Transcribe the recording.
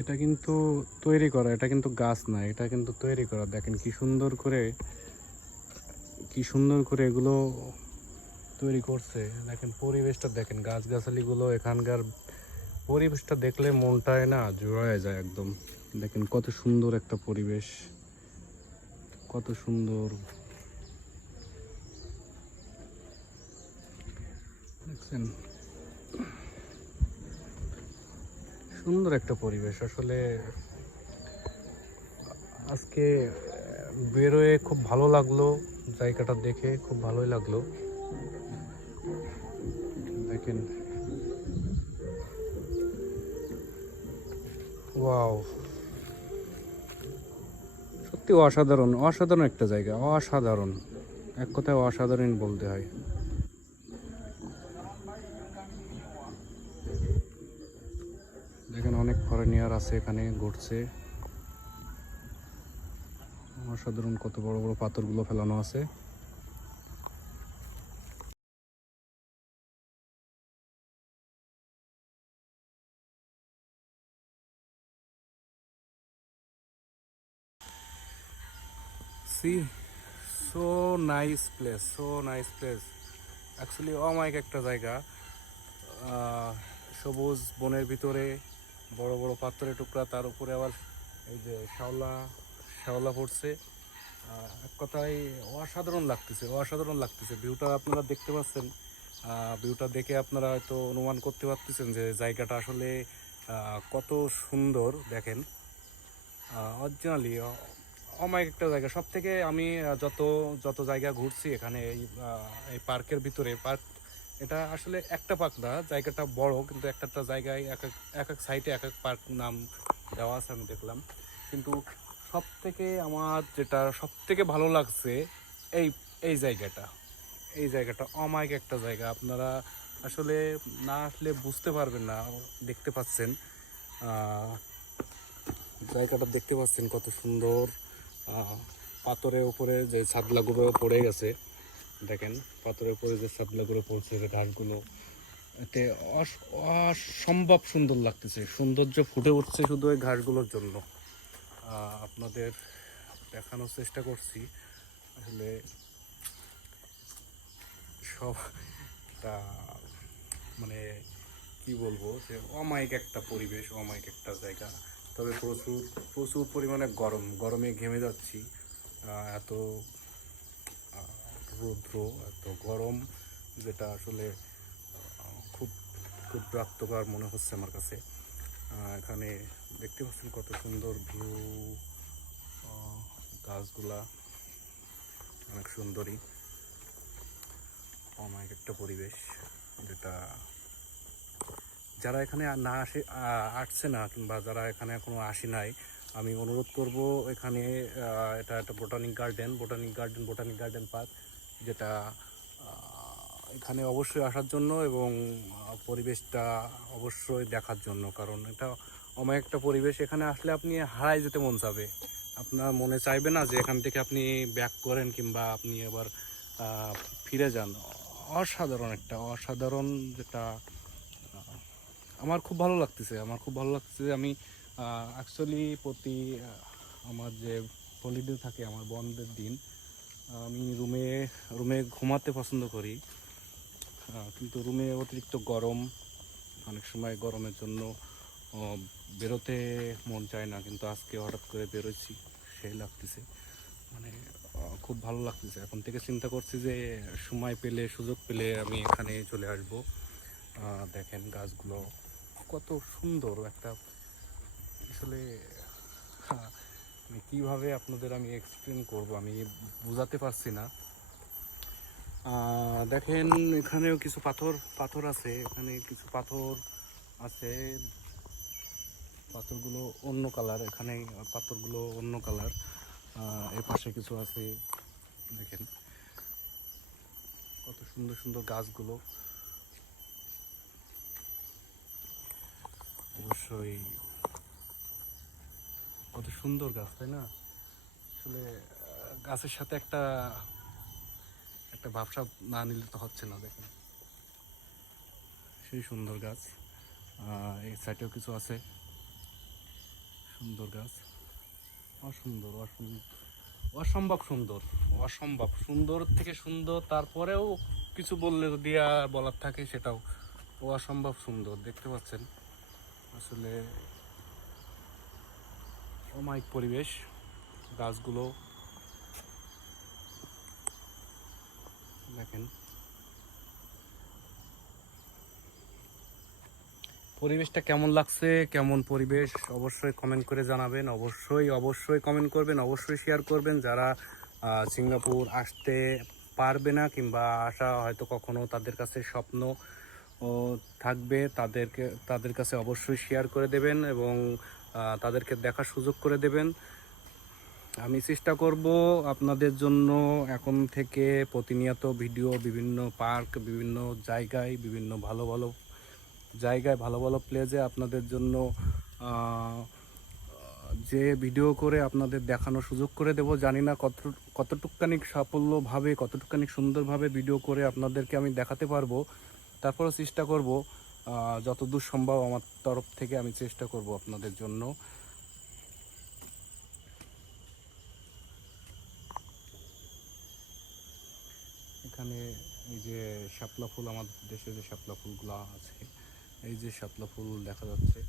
এটা কিন্তু তৈরি করা, এটা কিন্তু গাছ না, এটা কিন্তু তৈরি করা। দেখেন কি সুন্দর করে, কি সুন্দর করে এগুলো তৈরি করছে। দেখেন পরিবেশটা, দেখেন গাছগাছালিগুলো, এখানকার পরিবেশটা দেখলে মনটায় না জোড়ায় যায় একদম। দেখেন কত সুন্দর একটা পরিবেশ, কত সুন্দর। দেখছেন? সুন্দর একটা পরিবেশ। আসলে, আজকে বেরোয় খুব ভালো লাগল, জায়গাটা দেখে খুব ভালোই লাগল। দেখেন। ওয়াও। সত্যি অসাধারণ অসাধারণ একটা জায়গা, অসাধারণ। এক কথায় অসাধারণ বলতে হয় দেখেন অনেক ফরেনিয়ার আছে, এখানে ঘুরছে। অসাধারণ কত বড় বড় পাথরগুলো ফেলানো আছে। See so nice place so nice place actually অমায়িক একটা জায়গা। সবুজ বনের ভিতরে বড় বড় পাথরের টুকরা, তার উপরে আবার এই যে শ্যাওলা শ্যাওলা পড়ছে। এক কথায় অসাধারণ লাগতেছে অসাধারণ লাগতেছে। ভিউটা আপনারা দেখতে পাচ্ছেন। ভিউটা দেখে আপনারা হয়তো অনুমান করতে পারতেছেন যে জায়গাটা আসলে কত সুন্দর, দেখেন। অরিজিনালি অমায়িক একটা জায়গা। সব থেকে আমি যত যত জায়গা ঘুরছি এখানে এই পার্কের ভিতরে, পার্ক এটা আসলে একটা পার্ক না জায়গাটা বড়, কিন্তু একটা একটা জায়গায় এক এক এক এক সাইডে এক এক পার্ক নাম দেওয়া আছে আমি দেখলাম। কিন্তু সব থেকে আমার যেটা সব থেকে ভালো লাগছে এই এই জায়গাটা। এই জায়গাটা অমায়িক একটা জায়গা। আপনারা আসলে না আসলে বুঝতে পারবেন না, দেখতে পাচ্ছেন। জায়গাটা দেখতে পাচ্ছেন কত সুন্দর। পাথরের উপরে যে ছাদলাগুলো পড়ে গেছে। দেখেন, পাথরের উপরে যে ছাদলাগুলো পড়ছে, যে ঘাসগুলো এতে অস- অসম্ভব সুন্দর লাগতেছে। সৌন্দর্য ফুটে উঠছে শুধু ওই ঘাসগুলোর জন্য। আপনাদের দেখানোর চেষ্টা করছি। আসলে সব তা মানে কি বলব, যে অমায়িক একটা পরিবেশ, অমায়িক একটা জায়গা। তবে প্রচুর প্রচুর পরিমাণে গরম, গরমে ঘেমে যাচ্ছি। এত রৌদ্র, এত গরম, যেটা আসলে খুব খুব প্রাপ্তকর মনে হচ্ছে আমার কাছে। এখানে দেখতে পাচ্ছেন কত সুন্দর ভিউ গাছগুলা। অনেক সুন্দরী। অমায়িক একটা পরিবেশ, যেটা যারা এখানে না আসে আসছে না, কিংবা যারা এখানে এখনও আসে নাই, আমি অনুরোধ করব এখানে এটা একটা botanic garden botanic garden botanic garden park যেটা এখানে অবশ্যই আসার জন্য এবং পরিবেশটা অবশ্যই দেখার জন্য। কারণ এটা অমায়িক একটা পরিবেশ, এখানে আসলে আপনি হারাই যেতে মন চাবে। আপনার মনে চাইবে না যে এখান থেকে আপনি ব্যাক করেন কিংবা আপনি আবার ফিরে যান। অসাধারণ একটা, অসাধারণ যেটা আমার খুব ভালো লাগতেছে। আমার খুব ভালো লাগতেছে আমি অ্যাকচুয়ালি প্রতি আমার যে হলিডে থাকে, আমার বন্ধের দিন আমি রুমে রুমে ঘুমাতে পছন্দ করি। কিন্তু রুমে অতিরিক্ত গরম, অনেক সময় গরমের জন্য বেরোতে মন চায় না, কিন্তু আজকে হঠাৎ করে বেরোচ্ছি সেই লাগতেছে। মানে খুব ভালো লাগতেছে। এখন থেকে চিন্তা করছি যে, সময় পেলে, সুযোগ পেলে আমি এখানে চলে আসব। দেখেন গাছগুলো কত সুন্দর একটা, আসলে কীভাবে আপনাদের আমি এক্সপ্লেন করব? আমি বোঝাতে পারছি না। দেখেন, এখানেও কিছু পাথর পাথর আছে। এখানে কিছু পাথর আছে। পাথরগুলো অন্য কালার এখানে পাথরগুলো অন্য কালারের পাশে কিছু আছে। দেখেন, কত সুন্দর সুন্দর গাছগুলো। অবশ্যই কত সুন্দর গাছ তাই না? আসলে গাছের সাথে একটা একটা ভাবসাব না নিলে তো হচ্ছে না দেখেন। সেই সুন্দর গাছ। এই সাইডেও কিছু আছে। সুন্দর গাছ। অসুন্দর অসুন্দর অসম্ভব সুন্দর। অসম্ভব সুন্দর থেকে সুন্দর তারপরেও কিছু বললে যদি আর বলার থাকে সেটাও অসম্ভব সুন্দর দেখতে পাচ্ছেন? আসলে অমায়িক পরিবেশ, গাছগুলো। দেখেন। পরিবেশটা কেমন লাগছে, কেমন পরিবেশ, অবশ্যই কমেন্ট করে জানাবেন। অবশ্যই অবশ্যই কমেন্ট করবেন, অবশ্যই শেয়ার করবেন। যারা সিঙ্গাপুর আসতে পারবে না কিংবা আসা হয়তো কখনো তাদের কাছে স্বপ্ন থাকবে, তাদেরকে, তাদের কাছে অবশ্যই শেয়ার করে দেবেন এবং তাদেরকে দেখার সুযোগ করে দেবেন। আমি চেষ্টা করব আপনাদের জন্য এখন থেকে প্রতিনিয়ত ভিডিও, বিভিন্ন পার্ক, বিভিন্ন জায়গায়, বিভিন্ন ভালো ভালো জায়গায়, ভালো ভালো প্লেসে আপনাদের জন্য যে ভিডিও করে আপনাদের দেখানোর সুযোগ করে দেব। জানি না কত কতটুকখানি সাফল্যভাবে কতটুকখানি সুন্দরভাবে ভিডিও করে আপনাদেরকে আমি দেখাতে পারব। তারপরেও চেষ্টা করব যতদূর সম্ভব আমার তরফ থেকে আমি চেষ্টা করব আপনাদের জন্য। এখানে এই যে শাপলা ফুল, আমাদের দেশে যে শাপলা ফুলগুলো আছে, এই যে শাপলা ফুল দেখা যাচ্ছে।